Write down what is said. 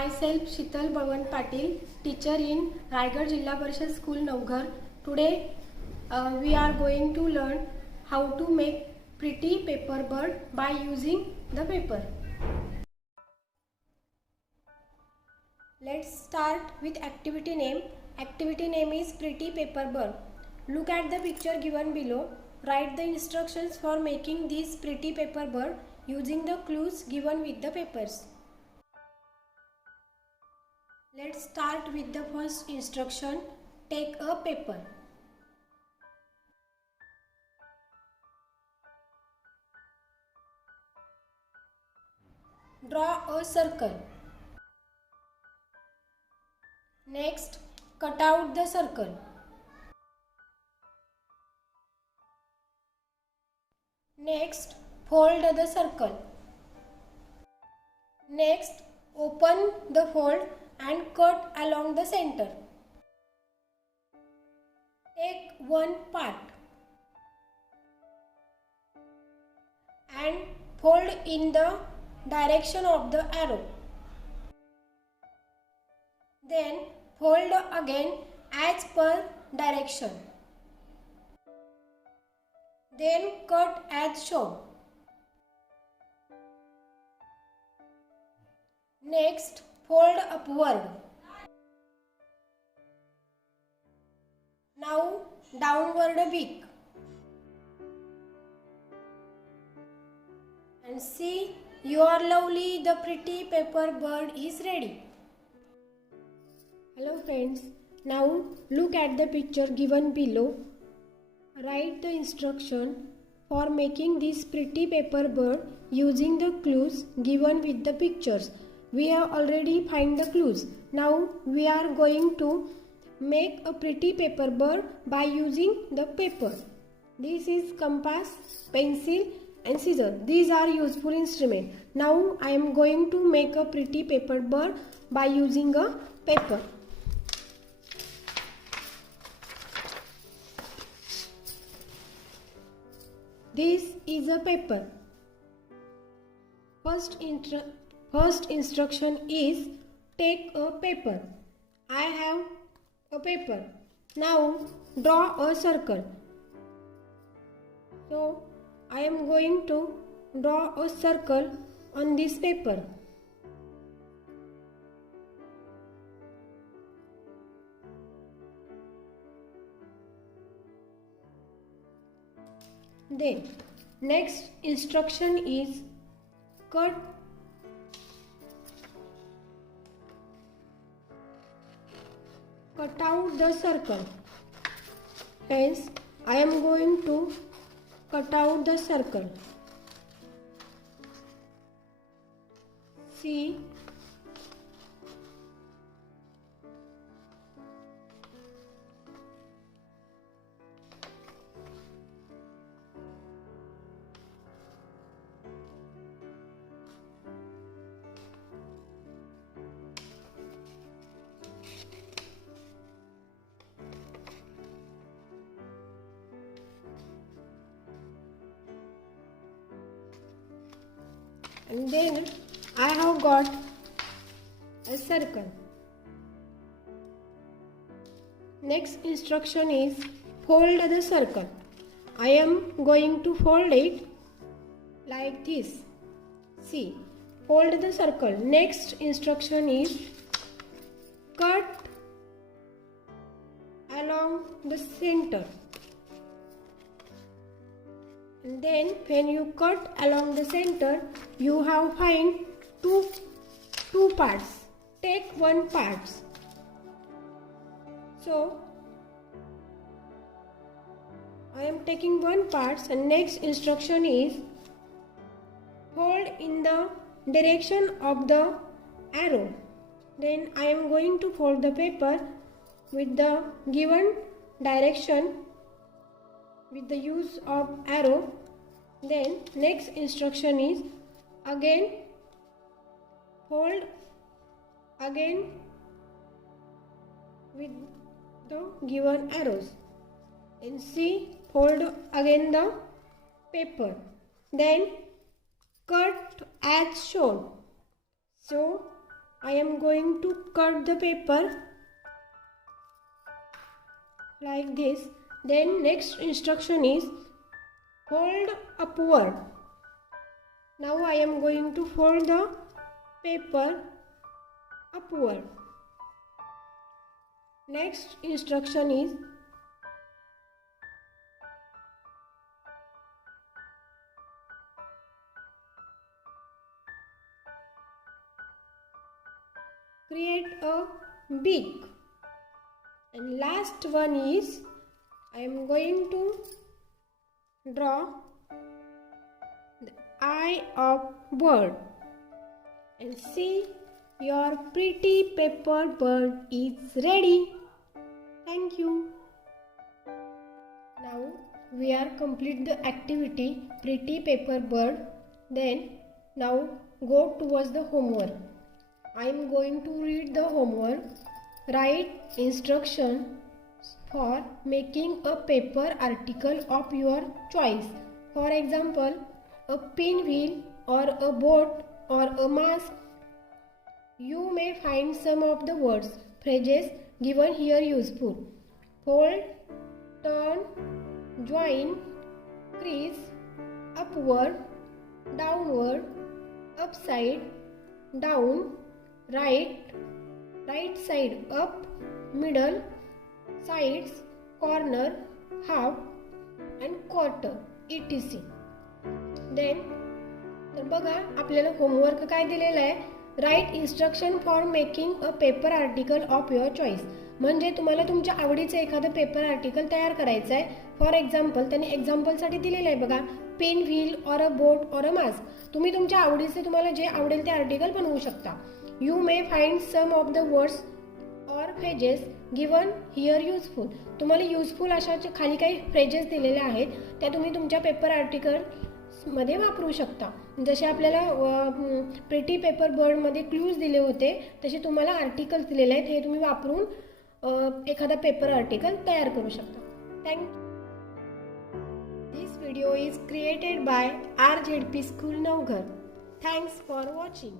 myself Shital Bhavan Patil, teacher in Raigad Jilla Parishad School Navghar. Today we are going to learn how to make pretty paper bird by using the paper. Let's start with activity name. Activity name is pretty paper bird. Look at the picture given below. Write the instructions for making this pretty paper bird using the clues given with the papers. Let's start with the first instruction. Take a paper. Draw a circle. Next, cut out the circle. Next, fold the circle. Next, open the fold and cut along the center. Take one part and fold in the direction of the arrow. Then fold again as per direction. Then cut as shown. Next, fold upward. Now downward beak. And see, your lovely the pretty paper bird is ready. Hello friends, now look at the picture given below. Write the instruction for making this pretty paper bird using the clues given with the pictures. We have already find the clues. Now we are going to make a pretty paper bird by using the paper. This is compass, pencil and scissors. These are useful instruments. Now I am going to make a pretty paper bird by using a paper. This is a paper. First instruction is take a paper. I have a paper. Now draw a circle. So I am going to draw a circle on this paper. Then next instruction is cut out the circle. Hence I am going to cut out the circle. See, and then I have got a circle. Next instruction is fold the circle. I am going to fold it like this. See, fold the circle. Next instruction is cut along the center. And then when you cut along the center, you have find two parts. Take one part. So I am taking one part, and next instruction is fold in the direction of the arrow. Then I am going to fold the paper with the given direction with the use of arrow. Then next instruction is again fold again with the given arrows, and see, fold again the paper, then cut as shown. So I am going to cut the paper like this. Then next instruction is fold upward. Now I am going to fold the paper upward. Next instruction is create a beak. And last one is I am going to draw the eye of bird. And see, your pretty paper bird is ready. Thank you. Now we are complete the activity pretty paper bird. Then now go towards the homework. I am going to read the homework. Write instructions for making a paper article of your choice. For example, a pinwheel or a boat or a mask. You may find some of the words, phrases given here useful. Fold, turn, join, crease, upward, downward, upside, down, right side up, middle, sides, corner, half and quarter etc. Then तर बघा आपल्याला homework काय दिलेला आहे, write instruction for making a paper article of your choice. म्हणजे तुम्हाला तुमच्या आवडीचं एखादं पेपर आर्टिकल तयार करायचं आहे. फॉर एक्झाम्पल त्यांनी एक्झाम्पलसाठी दिलेलं आहे बघा, pinwheel or a boat or a mask. तुम्ही तुमच्या आवडीचे तुम्हाला जे आवडेल ते आर्टिकल बनवू शकता. You may find some of the words or phrases given here useful. तुम्हाला युजफुल अशा खाली काही फ्रेजेस दिलेले आहेत, त्या तुम्ही तुमच्या पेपर आर्टिकल मध्ये वापरू शकता. जसे आपल्याला प्रिटी पेपर बर्ड मध्ये क्लूज दिले होते, तसे तुम्हाला आर्टिकल्स दिलेले आहेत. हे तुम्ही वापरून एखादा पेपर आर्टिकल तयार करू शकता. Thank you. This video is created by RZP school Navghar. Thanks for watching.